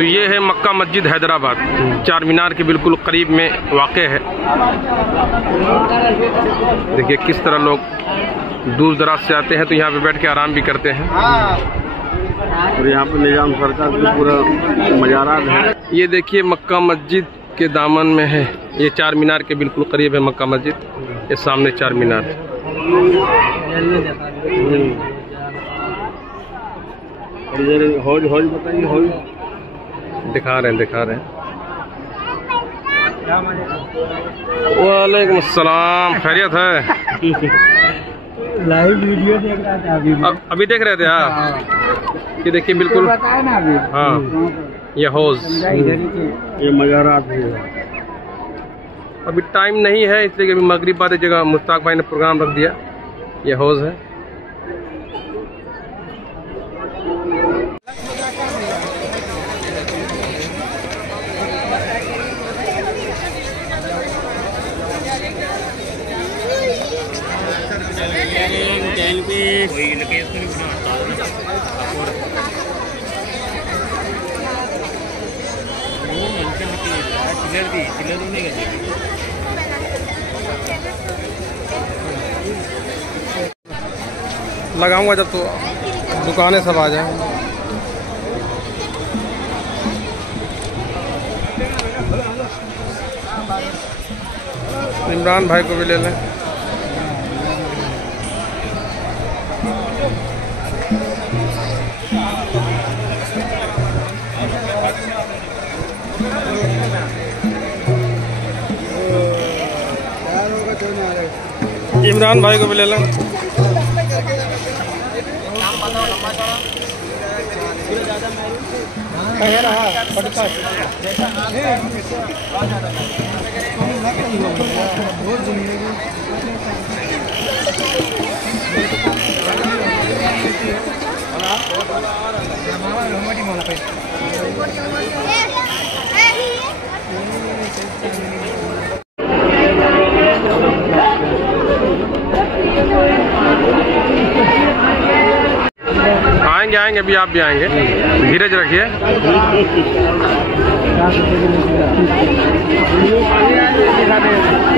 तो ये है मक्का मस्जिद हैदराबाद, चार मीनार के बिल्कुल करीब में वाक़ है। देखिए किस तरह लोग दूर दराज से आते हैं तो यहाँ पे बैठ के आराम भी करते हैं। और यहाँ पे निजाम सरकार की पूरा मज़ारात है। ये देखिए मक्का मस्जिद के दामन में है, ये चार मीनार के बिल्कुल करीब है मक्का मस्जिद। ये सामने चार मीनार है। हौज हौज बताइए, हौज दिखा रहे हैं। वालेकुम अस्सलाम, खैरियत है? लाइव वीडियो देख रहा था अभी देख रहे थे आप? ये देखिए बिल्कुल बताया ना अभी। हाँ, ये हौज, ये मज़ारात है। अभी टाइम नहीं है इसलिए कि अभी मगरिब बाद जगह मुश्ताक भाई ने प्रोग्राम रख दिया। ये हौज है। लगाऊंगा जब तो दुकानें सब आ जाए। इमरान भाई को भी ले लें। इमरान भाई को भी ले लें। आएंगे अभी आप भी आएंगे, धीरज रखिए।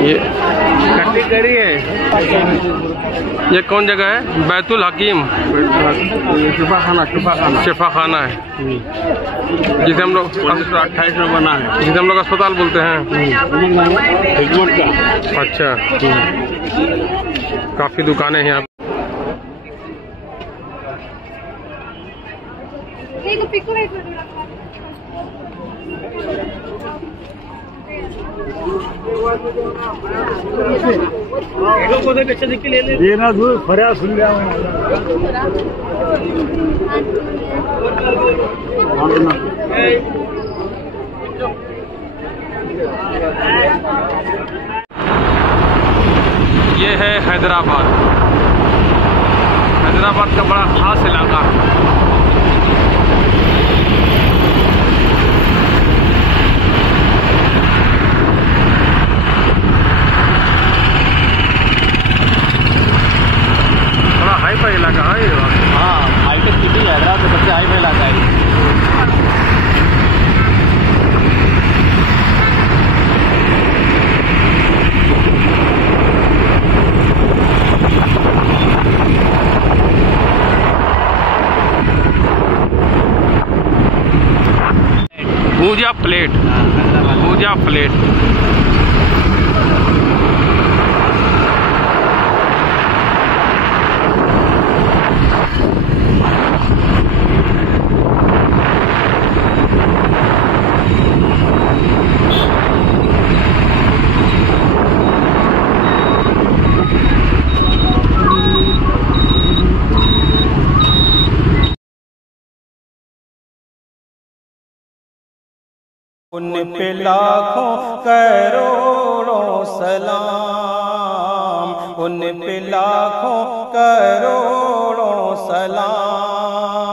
ये कट्टी करी है। ये कौन जगह है? बैतुल हकीम शिफा खाना है, जिसे हम लोग 28 में बना है, जिसे हम लोग अस्पताल बोलते हैं। हिकमत का। अच्छा, काफी दुकानें हैं यहाँ। ये ना दूर फरियाद सुन लिया। ये है हैदराबाद। हैदराबाद का बड़ा खास इलाका है। बड़ा हाई फाई इलाका है ये। हाँ, हाईटेक सिटी हैदराबाद का सबसे हाई फाई इलाका है। भूजा प्लेट। उन पे लाखों करोड़ों सलाम, उन पे लाखों करोड़ों सलाम।